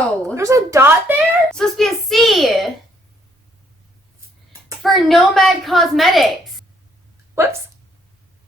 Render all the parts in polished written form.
No. There's a dot there? It's supposed to be a C. For Nomad Cosmetics. Whoops.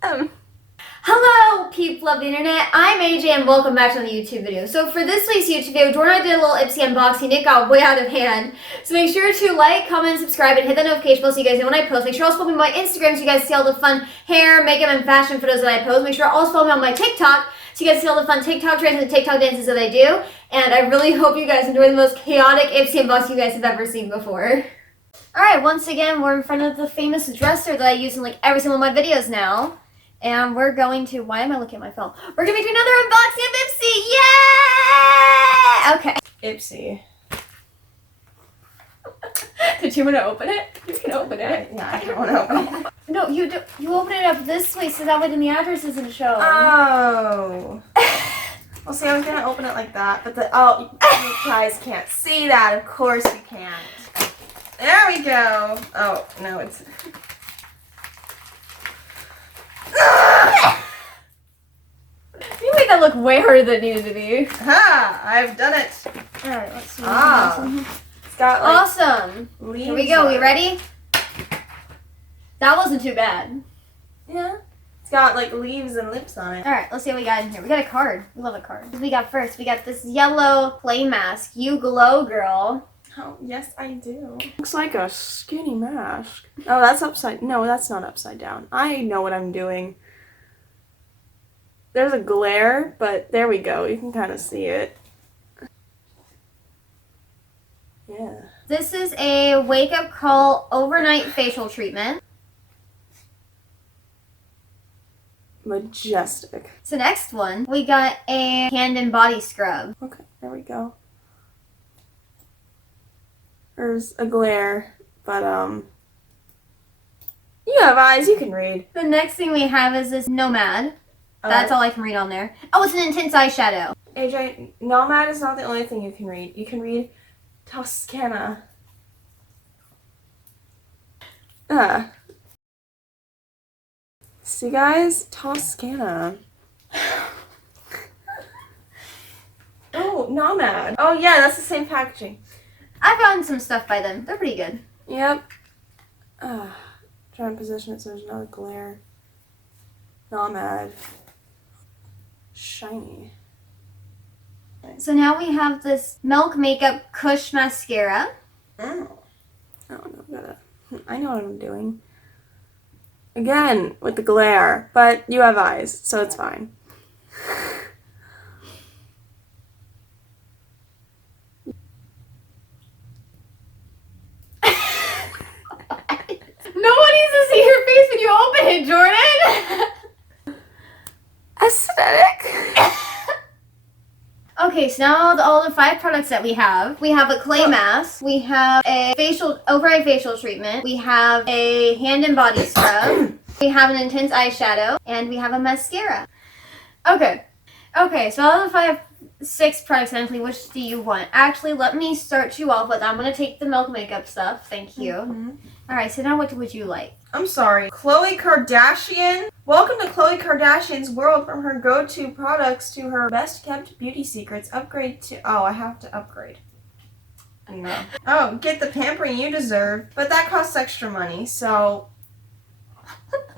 Hello, people of the internet. I'm AJ and welcome back to the YouTube video. So for this week's YouTube video, Jordan and I did a little Ipsy unboxing. It got way out of hand. So make sure to like, comment, subscribe, and hit the notification bell so you guys know when I post. Make sure also follow me on my Instagram so you guys see all the fun hair, makeup, and fashion photos that I post. Make sure also follow me on my TikTok so you guys see all the fun TikTok trends and TikTok dances that I do. And I really hope you guys enjoy the most chaotic Ipsy unboxing you guys have ever seen before. Alright, once again, we're in front of the famous dresser that I use in like every single one of my videos now. And we're going to, why am I looking at my phone? We're going to be doing another unboxing of Ipsy! Yeah! Okay. Ipsy. Did you want to open it? You can open it. Yeah, I don't want to open it. No, you open it up this way so that way then the address isn't shown. Oh. Well, see, I was going to open it like that, but you guys can't see that. Of course you can't. There we go. Oh, no, it's... You made that look way harder than it needed to be. Ha! I've done it. Alright, let's see. It's got like awesome. leaves. Here we go. We ready? That wasn't too bad. Yeah. It's got like leaves and lips on it. Alright, let's see what we got in here. We got a card. We love a card. What we got first? We got this yellow clay mask. You glow, girl. Oh, yes, I do. Looks like a skinny mask. Oh, that's upside... No, that's not upside down. I know what I'm doing. There's a glare, but there we go. You can kind of see it. Yeah. This is a wake-up call overnight facial treatment. Majestic. So next one, we got a hand and body scrub. Okay, there we go. There's a glare, but you have eyes, you can read. The next thing we have is this Nomad. That's all I can read on there. Oh, it's an intense eyeshadow. AJ, Nomad is not the only thing you can read. You can read Toscana. See, guys? Toscana. Oh, Nomad. Oh, yeah, that's the same packaging. I found some stuff by them. They're pretty good. Yep. Try and position it so there's no glare. Nomad. Shiny. So now we have this Milk Makeup Kush Mascara. Oh. Oh, no, I know what I'm doing. Again, with the glare, but you have eyes, so it's fine. No one needs to see your face when you open it, Jordan! Aesthetic. Okay, so now all the 5 products that we have. We have a clay mask, we have a overnight facial treatment, we have a hand and body scrub, we have an intense eyeshadow, and we have a mascara. Okay, so out of the 6 products, Anthony, which do you want? Actually, let me start you off with, I'm going to take the Milk Makeup stuff, thank you. Mm-hmm. Alright, so now what would you like? I'm sorry. Khloe Kardashian. Welcome to Khloe Kardashian's world. From her go-to products to her best-kept beauty secrets. Upgrade to... Oh, I have to upgrade. No. Oh, get the pampering you deserve. But that costs extra money, so...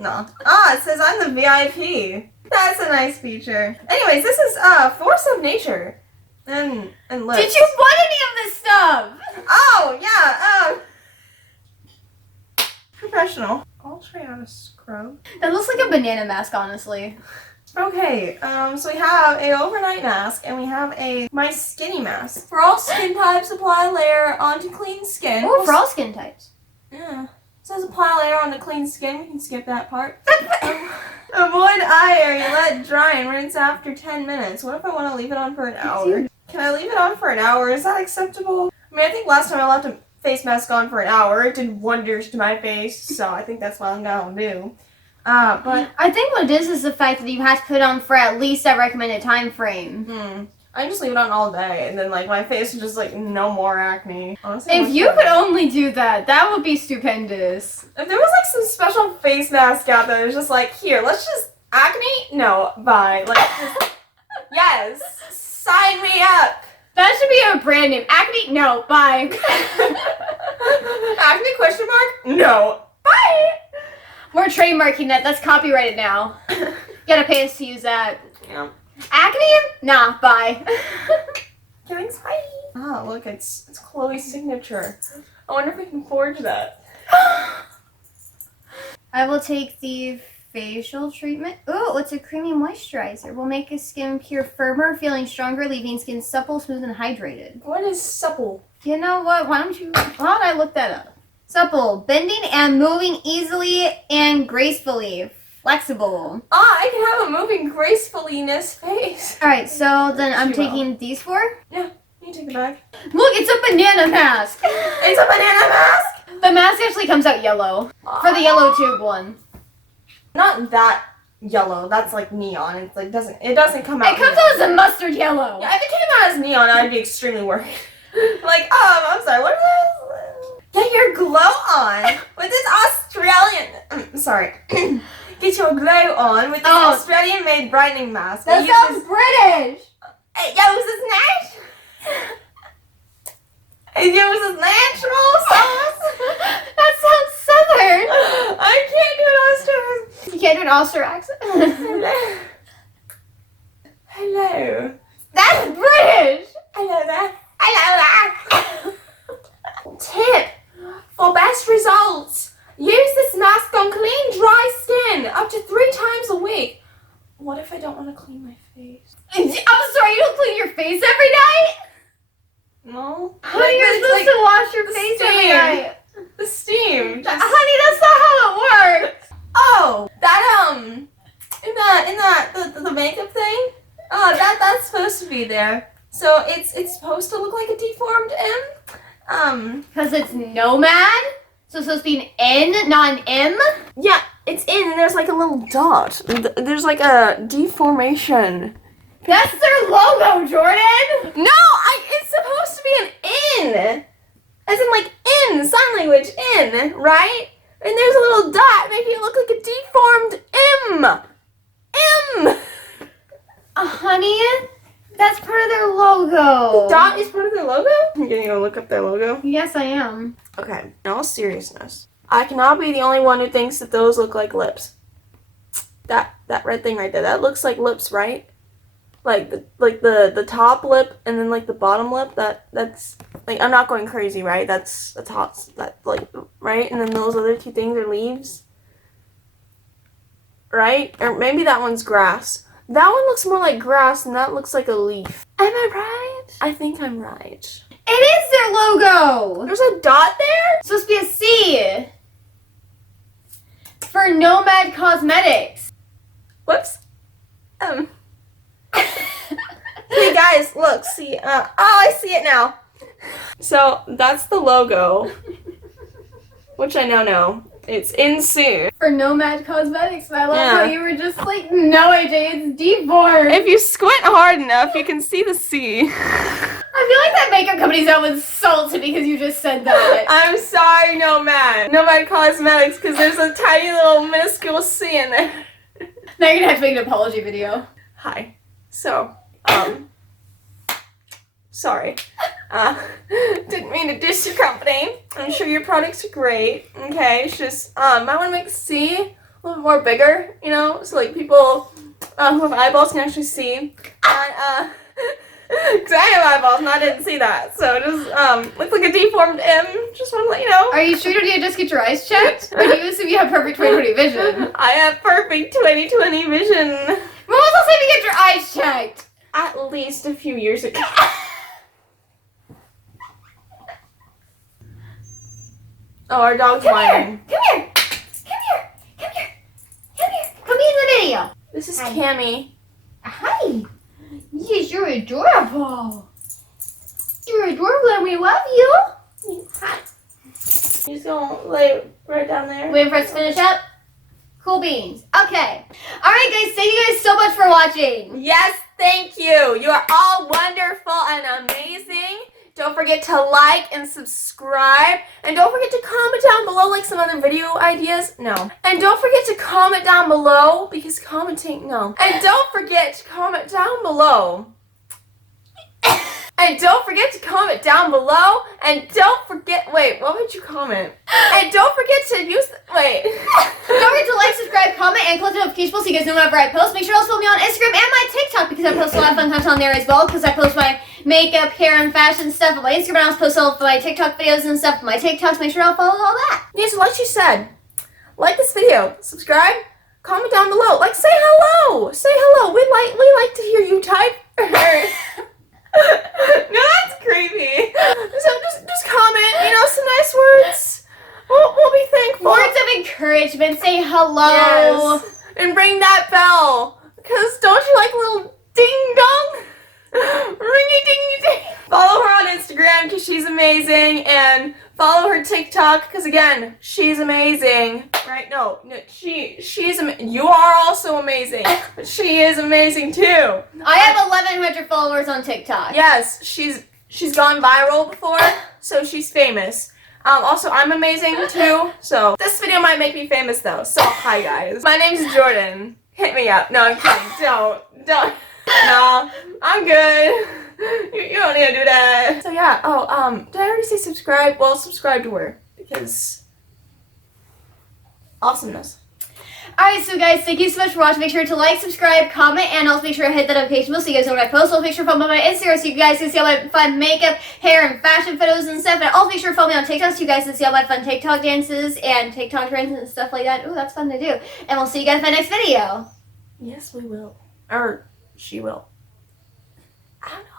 No. It says I'm the VIP. That's a nice feature. Anyways, this is Force of Nature. And lips. Did you want any of this stuff? Oh, yeah. Professional. I'll try out a scrub. That looks like a banana mask, honestly. Okay, so we have a overnight mask and we have my skinny mask. For all skin types, apply a layer onto clean skin. Oh, for all skin types. Yeah. It says apply a layer onto clean skin. We can skip that part. Avoid eye area. Let dry and rinse after 10 minutes. What if I want to leave it on for an hour? Can I leave it on for an hour? Is that acceptable? I mean, I think last time I left a face mask on for an hour. It did wonders to my face, so I think that's what I'm gonna do. But I think what it is the fact that you have to put it on for at least that recommended time frame. I just leave it on all day, and then like my face is just like no more acne. Honestly, if you could only do that, that would be stupendous. If there was like some special face mask out there, it's just like here, let's just acne. No, bye. Like, just, yes, sign me up. That should be a brand name. Acne? No. Bye. Acne question mark? No. Bye. We're trademarking that. That's copyrighted now. You gotta pay us to use that. Yeah. Acne? Nah. Bye. Thanks. Bye. Oh, look, it's Chloe's signature. I wonder if we can forge that. I will take the facial treatment. Ooh, it's a creamy moisturizer. Will make skin appear firmer, feeling stronger, leaving skin supple, smooth, and hydrated. What is supple? You know what? Why don't I look that up? Supple, bending and moving easily and gracefully. Flexible. Ah, I can have a moving gracefulness face. All right, so then I'm She will. taking these four. Yeah, you take the bag. Look, it's a banana mask. It's a banana mask? The mask actually comes out yellow for the yellow tube one. Not that yellow. That's like neon. It's like it doesn't come out. It comes out as a mustard yellow. Yeah, if it came out as neon, I'd be extremely worried. Like, I'm sorry, what is this? Get your glow on with this Australian. Sorry. Get your glow on with this Australian-made brightening mask. That sounds British. It uses natural sauce. That sounds southern. I can't do an Australian. You can't do an Ulster accent. Hello. Hello. That's British. Hello there. Hello there. Tip for best results. Use this mask on clean, dry skin up to 3 times a week. What if I don't want to clean my face? I'm sorry, you don't clean your face every night? No. Honey, you're supposed to wash your face every night. The steam. Honey, that's not how it works. Oh, that in the makeup thing. Oh, that's supposed to be there. So it's supposed to look like a deformed M. Because it's nomad, so it's supposed to be an N, not an M. Yeah, it's in, and there's like a little dot. There's like a deformation. That's their logo, Jordan. No, it's supposed to be an N. As in like in, sign language, in, right? And there's a little dot making it look like a deformed M. M. Honey, that's part of their logo. The dot is part of their logo? You're gonna go look up their logo? Yes, I am. Okay, in all seriousness, I cannot be the only one who thinks that those look like lips. That red thing right there, that looks like lips, right? Like the top lip and then like the bottom lip, that's like, I'm not going crazy, right? That's hot, that like, right? And then those other 2 things are leaves, right? Or maybe that one's grass. That one looks more like grass and that looks like a leaf. Am I right? I think I'm right. It is their logo. There's a dot there? It's supposed to be a C. For Nomad Cosmetics. Whoops. Hey guys, look, see, I see it now. So, that's the logo, which I now know. It's in soon. For Nomad Cosmetics, and I love Yeah. how you were just like, no, AJ, it's deformed. If you squint hard enough, you can see the C. I feel like that makeup company's out with salted because you just said that. I'm sorry, Nomad. Nomad Cosmetics, because there's a tiny little minuscule C in there. Now you're gonna have to make an apology video. Hi. So, sorry. Didn't mean to diss your company. I'm sure your products are great. Okay, it's just, I want to make the C a little bit more bigger, you know, so like people who have eyeballs can actually see. And, because I have eyeballs and I didn't see that. So it just, looks like a deformed M. Just want to let you know. Are you sure you did just get your eyes checked? Or do you assume you have perfect 20/20 vision? I have perfect 20/20 vision. When was the last time you get your eyes checked? At least a few years ago. Oh, our dog's whining. Come here! Come here! Come here! Come here! Come in the video! This is Hi. Cammy. Hi! Yes, you're adorable! You're adorable and we love you! Hi. You just gonna lay right down there? Waiting for us to finish up? Cool beans. Okay. Alright guys, thank you guys so much for watching. Yes, thank you. You are all wonderful and amazing. Don't forget to like and subscribe. And don't forget to comment down below like some other video ideas. No. And don't forget to comment down below because commenting, no. And don't forget to comment down below And don't forget to comment down below. And don't forget, wait, what would you comment? And don't forget to use, wait. Don't forget to like, subscribe, comment, and click the notification bell so you guys know whenever I post. Make sure to also follow me on Instagram and my TikTok because I post a lot of fun content on there as well. Because I post my makeup, hair, and fashion stuff on my Instagram. I also post all of my TikTok videos and stuff on my TikToks. Make sure to follow all that. Yeah, so like she said, like this video, subscribe, comment down below. Like, say hello. Say hello. We like to hear you type. No, that's creepy. So just comment, some nice words. We'll be thankful. Words of encouragement. Say hello. Yes. And ring that bell. Because don't you like little ding dong? Ringy dingy ding. Follow her on Instagram because she's amazing. And follow her TikTok because, again, she's amazing. Right? No, she's amazing. You are also amazing. But she is amazing too. I have 1,100 followers on TikTok. Yes, she's gone viral before, so she's famous. Also, I'm amazing too, so this video might make me famous though. So, hi guys. My name's Jordan. Hit me up. No, I'm kidding. Don't. No, I'm good. You don't need to do that. So yeah, did I already say subscribe? Well, subscribe to her, because awesomeness. Alright, so guys, thank you so much for watching. Make sure to like, subscribe, comment, and also make sure to hit that notification bell so you guys know when I post. Also, make sure to follow me on my Instagram so you guys can see all my fun makeup, hair, and fashion photos and stuff. And also make sure to follow me on TikTok so you guys can see all my fun TikTok dances and TikTok trends and stuff like that. Ooh, that's fun to do. And we'll see you guys in my next video. Yes, we will. Or she will. I don't know.